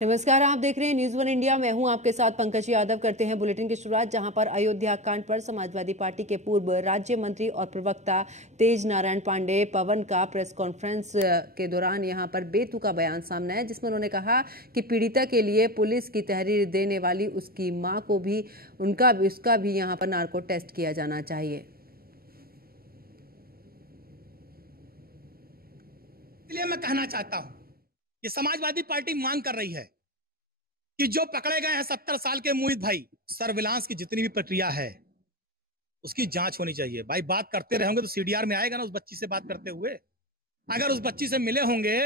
नमस्कार, आप देख रहे हैं न्यूज़ वन इंडिया। मैं हूं आपके साथ पंकज यादव। करते हैं बुलेटिन की शुरुआत, जहां पर अयोध्या कांड पर समाजवादी पार्टी के पूर्व राज्य मंत्री और प्रवक्ता तेज नारायण पांडे पवन का प्रेस कॉन्फ्रेंस के दौरान यहां पर बेतुका बयान सामने आया, जिसमें उन्होंने कहा कि पीड़िता के लिए पुलिस की तहरीर देने वाली उसकी मां को भी उसका भी यहां पर नार्को टेस्ट किया जाना चाहिए। इसलिए मैं कहना चाहता हूं कि समाजवादी पार्टी मांग कर रही है कि जो पकड़े गए हैं 70 साल के मोहित भाई, सर्विलांस की जितनी भी प्रक्रिया है उसकी जांच होनी चाहिए। भाई बात करते रहेंगे तो सीडीआर में आएगा ना, उस बच्ची से बात करते हुए। अगर उस बच्ची से मिले होंगे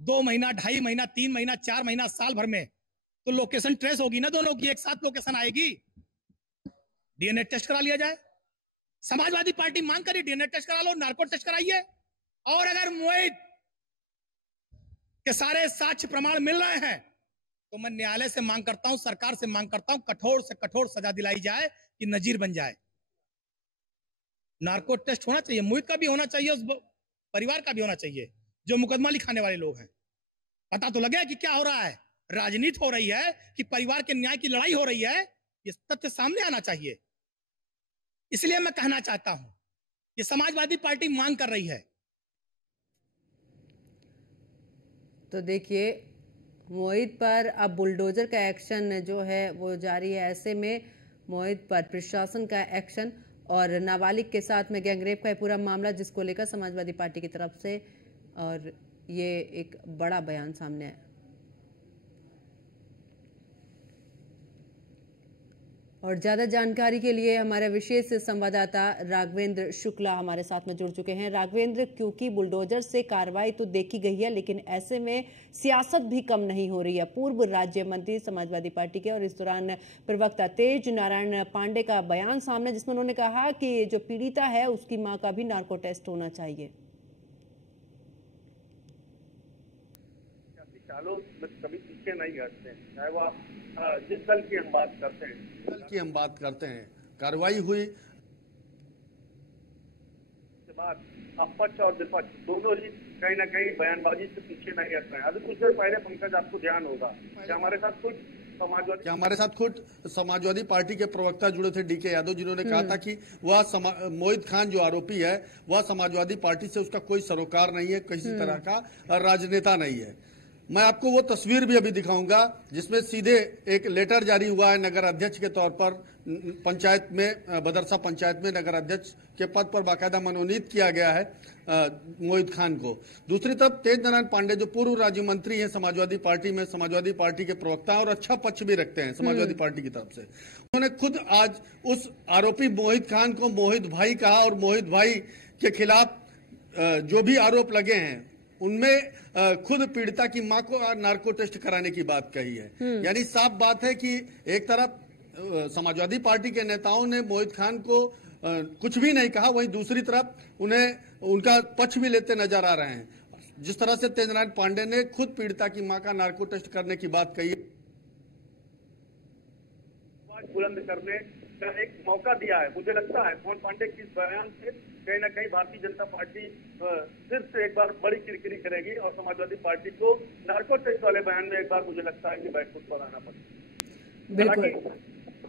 2 महीना, 2.5 महीना, 3 महीना, 4 महीना, साल भर में, तो लोकेशन ट्रेस होगी ना, दोनों की एक साथ लोकेशन आएगी। डीएनए टेस्ट करा लिया जाए। समाजवादी पार्टी मांग करी, डीएनए टेस्ट करा लो, नार्को टेस्ट कराइए। और अगर मोहित के सारे साक्ष्य प्रमाण मिल रहे हैं तो मैं न्यायालय से मांग करता हूं, सरकार से मांग करता हूं, कठोर से कठोर सजा दिलाई जाए कि नजीर बन जाए। नार्को टेस्ट होना चाहिए, मोहित का भी होना चाहिए, उस परिवार का भी होना चाहिए जो मुकदमा लिखाने वाले लोग हैं। पता तो लगे कि क्या हो रहा है। राजनीति हो रही है कि परिवार के न्याय की लड़ाई हो रही है, ये तथ्य सामने आना चाहिए। इसलिए मैं कहना चाहता हूं कि समाजवादी पार्टी मांग कर रही है। तो देखिए, मोहित पर अब बुलडोजर का एक्शन जो है वो जारी है। ऐसे में मोहित पर प्रशासन का एक्शन और नाबालिग के साथ में गैंगरेप का पूरा मामला, जिसको लेकर समाजवादी पार्टी की तरफ से और ये एक बड़ा बयान सामने आया। और ज्यादा जानकारी के लिए हमारे विशेष संवाददाता राघवेंद्र शुक्ला हमारे साथ में जुड़ चुके हैं। राघवेंद्र, क्योंकि बुलडोजर से कार्रवाई तो देखी गई है, लेकिन ऐसे में सियासत भी कम नहीं हो रही है। पूर्व राज्य मंत्री समाजवादी पार्टी के और इस दौरान प्रवक्ता तेज नारायण पांडे का बयान सामने, जिसमें उन्होंने कहा कि जो पीड़िता है उसकी मां का भी नार्को टेस्ट होना चाहिए। कभी पीछे नहीं हटते, चाहे वह जिस दल की हम बात करते हैं, दल की हम बात करते हैं। कार्रवाई हुई के बाद अपक्ष और विपक्ष दोनों ही कहीं ना कहीं बयानबाजी से पीछे नहीं हट रहे हैं। अभी कुछ देर पहले पंकज, आपको ध्यान होगा कि हमारे साथ खुद समाजवादी पार्टी के प्रवक्ता जुड़े थे, डीके यादव, जिन्होंने कहा था कि वह मोहित खान जो आरोपी है वह समाजवादी पार्टी से उसका कोई सरोकार नहीं है, किसी तरह का राजनेता नहीं है। मैं आपको वो तस्वीर भी अभी दिखाऊंगा जिसमें सीधे एक लेटर जारी हुआ है नगर अध्यक्ष के तौर पर। पंचायत में, बदरसा पंचायत में नगर अध्यक्ष के पद पर बाकायदा मनोनीत किया गया है मोहित खान को। दूसरी तरफ तेज नारायण पांडे जो पूर्व राज्य मंत्री हैं समाजवादी पार्टी में, समाजवादी पार्टी के प्रवक्ता और अच्छा पक्ष भी रखते हैं समाजवादी पार्टी की तरफ से, उन्होंने खुद आज उस आरोपी मोहित खान को मोहित भाई कहा और मोहित भाई के खिलाफ जो भी आरोप लगे हैं उनमें खुद पीड़िता की मां को नार्को टेस्ट कराने की बात कही है। यानी साफ बात है कि एक तरफ समाजवादी पार्टी के नेताओं ने मोहित खान को कुछ भी नहीं कहा, वहीं दूसरी तरफ उन्हें उनका पक्ष भी लेते नजर आ रहे हैं। जिस तरह से तेज नारायण पांडे ने खुद पीड़िता की मां का नार्को टेस्ट करने की बात कही है, बुलंद करने का एक मौका दिया है। मुझे लगता है मोहन पांडे की इस बयान से कहीं ना कहीं भारतीय जनता पार्टी फिर से एक बार बड़ी किरकिरी करेगी और समाजवादी पार्टी को नार्को टेस्ट वाले बयान में एक बार मुझे लगता है कि बैकफुट पर आना पड़ेगा।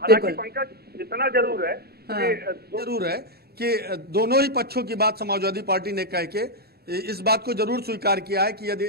हालांकि पंकज इतना जरूर है कि दोनों ही पक्षों की बात समाजवादी पार्टी ने कह के इस बात को जरूर स्वीकार किया है कि यदि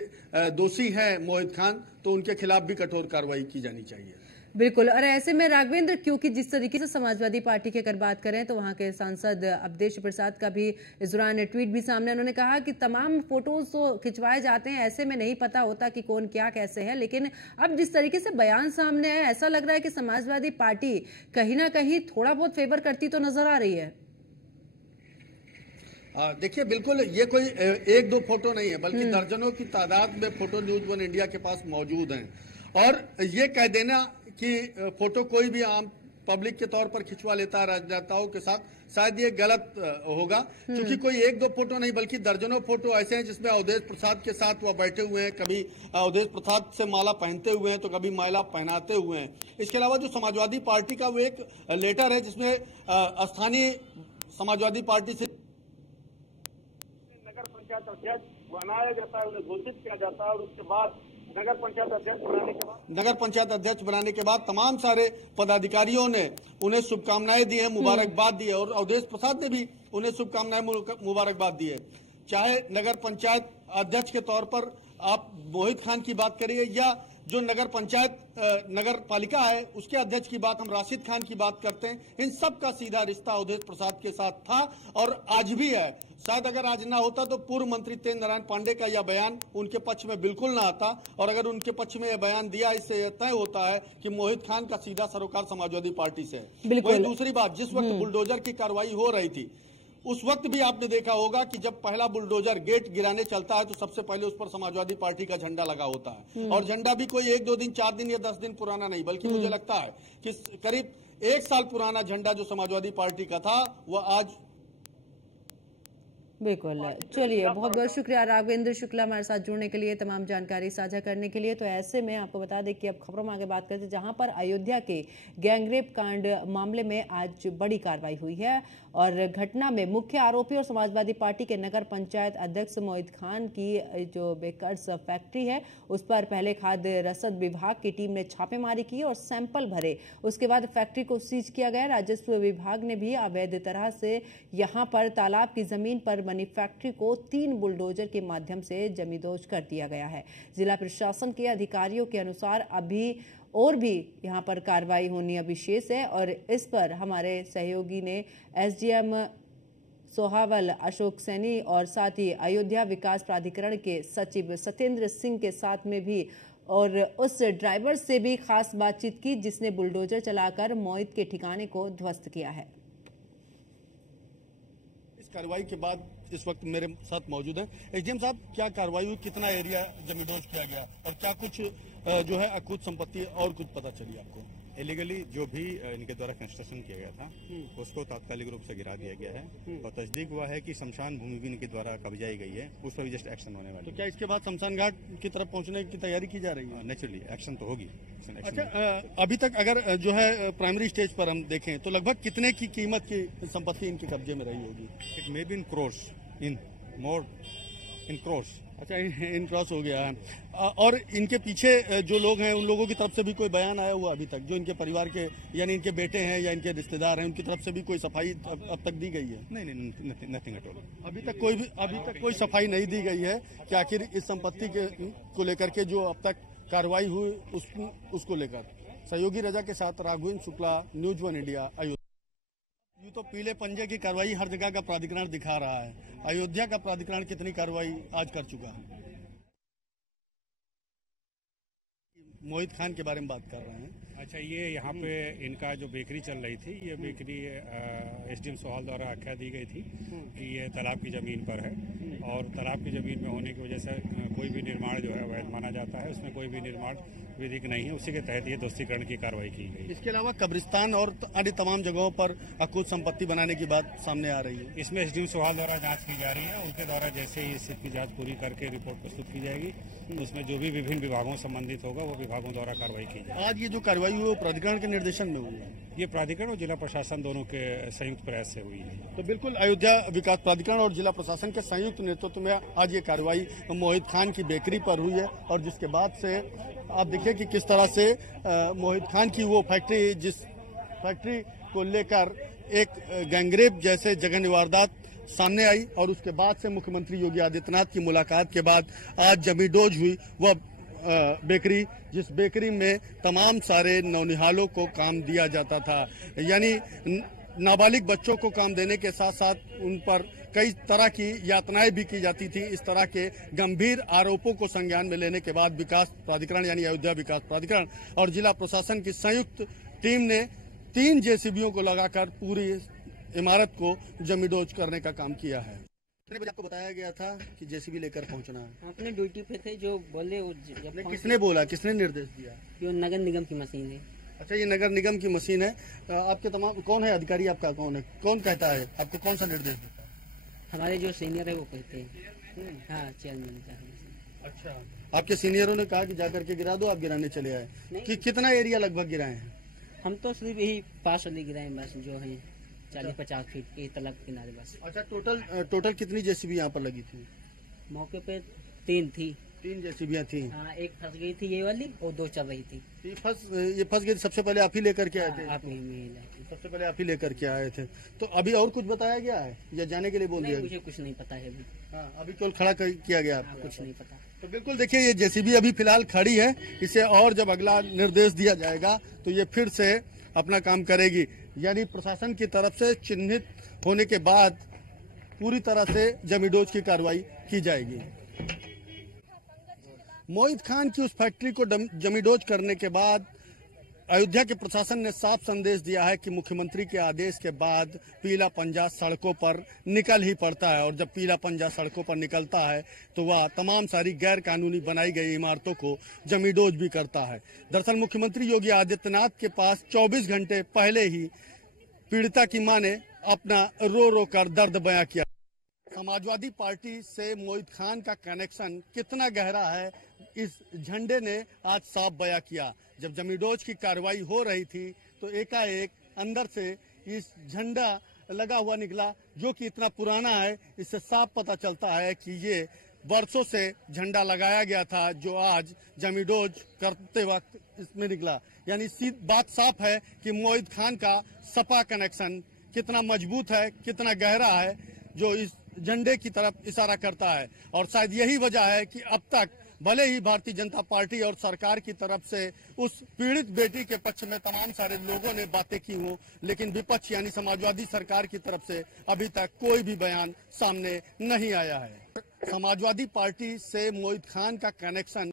दोषी है मोहित खान तो उनके खिलाफ भी कठोर कार्रवाई की जानी चाहिए। बिल्कुल। और ऐसे में राघवेंद्र, क्योंकि जिस तरीके से समाजवादी पार्टी की अगर बात करें तो वहां के सांसद अवधेश प्रसाद का भी इस दौरान ट्वीट भी सामने। उन्होंने कहा कि तमाम फोटोज तो खिंचवाए जाते हैं, ऐसे में नहीं पता होता कि कौन क्या कैसे है, लेकिन अब जिस तरीके से बयान सामने है ऐसा लग रहा है कि समाजवादी पार्टी कहीं ना कहीं थोड़ा बहुत फेवर करती तो नजर आ रही है। देखिए, बिल्कुल ये कोई एक दो फोटो नहीं है, बल्कि दर्जनों की तादाद में फोटो न्यूज़ वन इंडिया के पास मौजूद हैं। और ये कह देना कि फोटो कोई भी आम पब्लिक के तौर पर खिंचवा लेता है राजनेताओं के साथ, शायद ये गलत होगा, क्योंकि कोई एक दो फोटो नहीं बल्कि दर्जनों फोटो ऐसे हैं जिसमें अवधेश प्रसाद के साथ वह बैठे हुए हैं, कभी अवधेश प्रसाद से माला पहनते हुए हैं तो कभी माला पहनाते हुए हैं। इसके अलावा जो समाजवादी पार्टी का वो एक लेटर है जिसमें स्थानीय समाजवादी पार्टी से नगर पंचायत अध्यक्ष बनाया जाता है, उन्हें घोषित किया जाता है और उसके बाद नगर पंचायत अध्यक्ष बनाने के बाद तमाम सारे पदाधिकारियों ने उन्हें शुभकामनाएं दी है, मुबारकबाद दी है और अवधेश प्रसाद ने भी उन्हें शुभकामनाएं मुबारकबाद दी है। चाहे नगर पंचायत अध्यक्ष के तौर पर आप मोहित खान की बात करिए या जो नगर पंचायत नगर पालिका है उसके अध्यक्ष की बात हम राशिद खान की बात करते हैं, इन सब का सीधा रिश्ता अवधेश प्रसाद के साथ था और आज भी है। शायद अगर आज ना होता तो पूर्व मंत्री तेज नारायण पांडे का यह बयान उनके पक्ष में बिल्कुल ना आता और अगर उनके पक्ष में यह बयान दिया इससे यह तय होता है कि मोहित खान का सीधा सरोकार समाजवादी पार्टी से है। वही दूसरी बात, जिस वक्त बुलडोजर की कार्रवाई हो रही थी उस वक्त भी आपने देखा होगा कि जब पहला बुलडोजर गेट गिराने चलता है तो सबसे पहले उस पर समाजवादी पार्टी का झंडा लगा होता है और झंडा भी कोई 1-2 दिन 4 दिन या 10 दिन पुराना नहीं, बल्कि मुझे लगता है कि करीब 1 साल पुराना झंडा जो समाजवादी पार्टी का था वह आज। बिल्कुल, चलिए बहुत बहुत शुक्रिया राघवेंद्र शुक्ला हमारे साथ जुड़ने के लिए, तमाम जानकारी साझा करने के लिए। तो ऐसे में आपको बता दें कि अब खबरों में आगे बात करते हैं, जहां पर अयोध्या के गैंगरेप कांड मामले में आज बड़ी कार्रवाई हुई है और घटना में मुख्य आरोपी और समाजवादी पार्टी के नगर पंचायत अध्यक्ष मोहित खान की जो बेकर्स फैक्ट्री है उस पर पहले खाद्य रसद विभाग की टीम ने छापेमारी की और सैंपल भरे। उसके बाद फैक्ट्री को सीज किया गया। राजस्व विभाग ने भी अवैध तरह से यहां पर तालाब की जमीन पर बनी फैक्ट्री को 3 बुलडोजर के माध्यम से जमींदोज कर दिया गया है। जिला प्रशासन के अधिकारियों के अनुसार अभी और भी यहां पर कार्रवाई होनी अभी शेष है और इस पर हमारे सहयोगी ने एसडीएम सोहावल अशोक सैनी और साथ ही अयोध्या विकास प्राधिकरण के सचिव सत्येंद्र सिंह के साथ में भी और उस ड्राइवर से भी खास बातचीत की जिसने बुलडोजर चलाकर मोहित के ठिकाने को ध्वस्त किया है। इस कार्रवाई के बाद इस वक्त मेरे साथ मौजूद हैं एसडीएम साहब, क्या कार्रवाई हुई, कितना एरिया जमींदोज किया गया और क्या कुछ जो है अकुत संपत्ति और कुछ पता चली आपको? इलीगली जो भी इनके द्वारा कंस्ट्रक्शन किया गया था उसको तात्कालिक रूप से गिरा दिया गया है और तस्दीक हुआ है कि शमशान भूमि भी इनके द्वारा कब्जाई गई है, उस पर भी जस्ट एक्शन होने वाला है। तो क्या इसके बाद शमशान घाट की तरफ पहुंचने की तैयारी की जा रही है? नेचुरली एक्शन तो होगी। अच्छा, अभी तक अगर जो है प्राइमरी स्टेज पर हम देखें तो लगभग कितने की कीमत की संपत्ति इनके कब्जे में रही होगी? It may be in crores, in more in crores. अच्छा, इन क्रॉस हो गया है। और इनके पीछे जो लोग हैं उन लोगों की तरफ से भी कोई बयान आया हुआ अभी तक, जो इनके परिवार के यानी इनके बेटे हैं या इनके रिश्तेदार हैं, उनकी तरफ से भी कोई सफाई अब तक दी गई है? नहीं, नथिंग एट ऑल। अभी तक कोई सफाई नहीं दी गई है कि आखिर इस संपत्ति को लेकर के जो अब तक कार्रवाई हुई उसको लेकर। सहयोगी रजा के साथ राघवेंद्र शुक्ला, न्यूज 1 इंडिया, अयोध्या। यूं तो पीले पंजे की कार्रवाई हर जगह का प्राधिकरण दिखा रहा है, अयोध्या का प्राधिकरण कितनी कार्रवाई आज कर चुका है? मोहित खान के बारे में बात कर रहे हैं। अच्छा, ये यहाँ पे इनका जो बेकरी चल रही थी, ये बेकरी एसडीएम सोहाल द्वारा आख्या दी गई थी कि ये तालाब की ज़मीन पर है और तालाब की ज़मीन में होने की वजह से कोई भी निर्माण जो है अवैध माना जाता है, उसमें कोई भी निर्माण विधिक नहीं है, उसी के तहत ये दोस्तीकरण की कार्रवाई की गई। इसके अलावा कब्रिस्तान और अन्य तमाम जगहों पर अकुत संपत्ति बनाने की बात सामने आ रही है। इसमें एसडीएम सोहाल द्वारा जांच की जा रही है, उनके द्वारा जैसे ही इसकी जांच पूरी करके रिपोर्ट प्रस्तुत की जाएगी, उसमें जो भी विभिन्न विभागों संबंधित होगा वो विभागों द्वारा कार्रवाई की जाएगी। आज ये जो कार्रवाई हुई वो प्राधिकरण के निर्देशन में हुई है? ये प्राधिकरण और जिला प्रशासन दोनों के संयुक्त प्रयास से हुई है। तो बिल्कुल अयोध्या विकास प्राधिकरण और जिला प्रशासन के संयुक्त नेतृत्व में आज ये कार्रवाई मोहित खान की बेकरी पर हुई है और जिसके बाद से आप देखिए कि किस तरह से मोहित खान की वो फैक्ट्री, जिस फैक्ट्री को लेकर एक गैंगरेप जैसे जघन्य वारदात सामने आई और उसके बाद से मुख्यमंत्री योगी आदित्यनाथ की मुलाकात के बाद आज जमींदोज हुई वह बेकरी, जिस बेकरी में तमाम सारे नौनिहालों को काम दिया जाता था, यानी नाबालिग बच्चों को काम देने के साथ साथ उन पर कई तरह की यातनाएं भी की जाती थी। इस तरह के गंभीर आरोपों को संज्ञान में लेने के बाद विकास प्राधिकरण यानी अयोध्या विकास प्राधिकरण और जिला प्रशासन की संयुक्त टीम ने 3 जेसीबीओं को लगाकर पूरी इमारत को जमींदोज करने का काम किया है। कितने बजे आपको बताया गया था कि जेसीबी लेकर पहुंचना है? अपने ड्यूटी पे थे, जो बोले किसने बोला, किसने निर्देश दिया? जो नगर निगम की मशीन है। अच्छा, ये नगर निगम की मशीन है। आपके तमाम कौन है अधिकारी, आपका कौन है, कौन कहता है आपको, कौन सा निर्देश देता है? हमारे जो सीनियर है वो कहते हैं। हाँ, चेयरमैन का। अच्छा, आपके सीनियरों ने कहा कि जाकर के गिरा दो, आप गिराने चले आए कि कितना एरिया लगभग गिराए हैं? हम तो सिर्फ यही पास वाली गिराए बस, जो है 40-50 फीट के तालाब किनारे बस। अच्छा, टोटल कितनी जेसीबी यहाँ पर लगी थी? मौके पे 3 थी। 3 जेसीबियां थी। हाँ, एक फंस गई थी ये वाली और 2 चल रही थी। ये फंस गई थी, सबसे पहले आप ही लेकर के आए थे? आप ही सबसे पहले आप ही लेकर के आए थे। तो अभी और कुछ बताया गया है या जाने के लिए बोल दिया? मुझे कुछ नहीं पता है अभी। हाँ, अभी केवल खड़ा किया गया आपको? कुछ नहीं पता। तो बिल्कुल देखिए, ये जेसीबी अभी फिलहाल खड़ी है, इसे और जब अगला निर्देश दिया जाएगा तो ये फिर से अपना काम करेगी। यानी प्रशासन की तरफ से चिन्हित होने के बाद पूरी तरह से जमीडोज की कार्रवाई की जाएगी। मोहित खान की उस फैक्ट्री को जमीडोज करने के बाद अयोध्या के प्रशासन ने साफ संदेश दिया है कि मुख्यमंत्री के आदेश के बाद पीला पंजा सड़कों पर निकल ही पड़ता है, और जब पीला पंजा सड़कों पर निकलता है तो वह तमाम सारी गैर कानूनी बनाई गई इमारतों को जमीडोज भी करता है। दरअसल मुख्यमंत्री योगी आदित्यनाथ के पास 24 घंटे पहले ही पीड़िता की मां ने अपना रो रो कर दर्द बयां किया। समाजवादी पार्टी से मोहित खान का कनेक्शन कितना गहरा है, इस झंडे ने आज साफ बयां किया। जब जमीडोज की कार्रवाई हो रही थी तो एकाएक अंदर से इस झंडा लगा हुआ निकला, जो कि इतना पुराना है। इससे साफ पता चलता है कि ये वर्षों से झंडा लगाया गया था, जो आज जमीडोज करते वक्त इसमें निकला। यानी बात साफ है कि मोहित खान का सपा कनेक्शन कितना मजबूत है, कितना गहरा है, जो इस झंडे की तरफ इशारा करता है। और शायद यही वजह है कि अब तक भले ही भारतीय जनता पार्टी और सरकार की तरफ से उस पीड़ित बेटी के पक्ष में तमाम सारे लोगों ने बातें की हों, लेकिन विपक्ष यानी समाजवादी सरकार की तरफ से अभी तक कोई भी बयान सामने नहीं आया है। समाजवादी पार्टी से मोहित खान का कनेक्शन